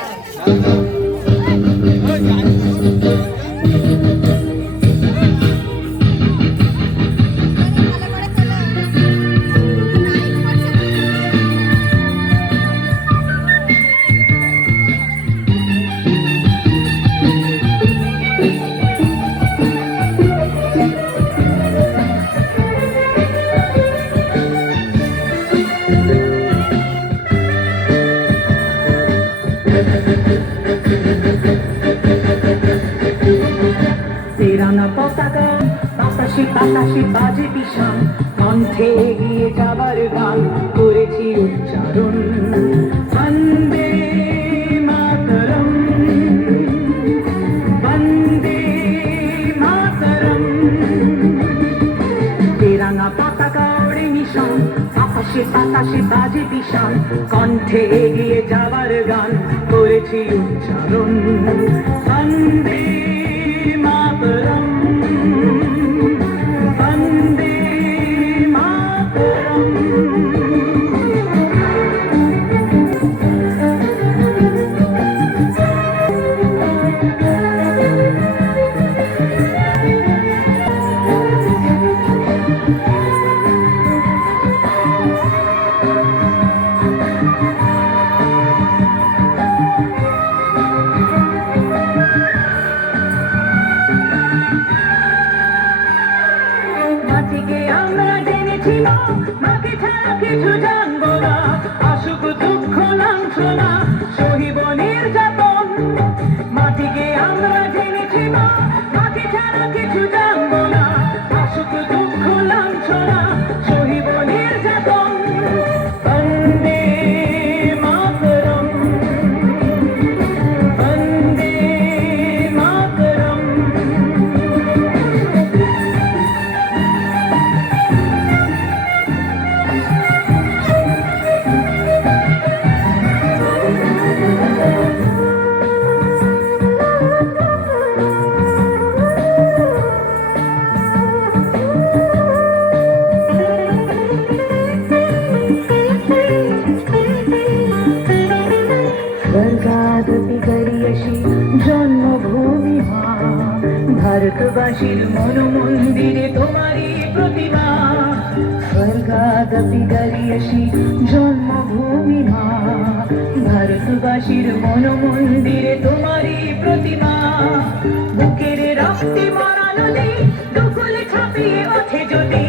Hãy subscribe তেরানা পতাকা বাতাসে বাজে বিষাণ কণ্ঠে এগিয়ে যাবার গান করেছি উচ্চারণ। আকাশে বাতাসে বাজে বিশাল কণ্ঠে এগিয়ে যাবার গান করেছি উচ্চারণ। মাকে ছাড়া কিছু জানব না আসুক দুঃখ লাঞ্ছনা। স্বর্গাদপি গরিয়সী জন্মভূমি মা ভারতবাসীর মন মন্দিরে তোমারই প্রতিমা। স্বর্গাদপি গরিয়সী জন্মভূমি মা ভারতবাসীর মন মন্দিরে তোমারই প্রতিমা। বুকের রক্তে মরা নদী, দুকুলে ছাপিয়ে ওঠে যদি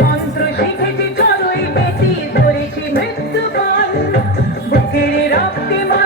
মন্ত্র শিখেছি চলোই বেশি ধরেছি মৃত্যুবন। বুকের রক্তে মরা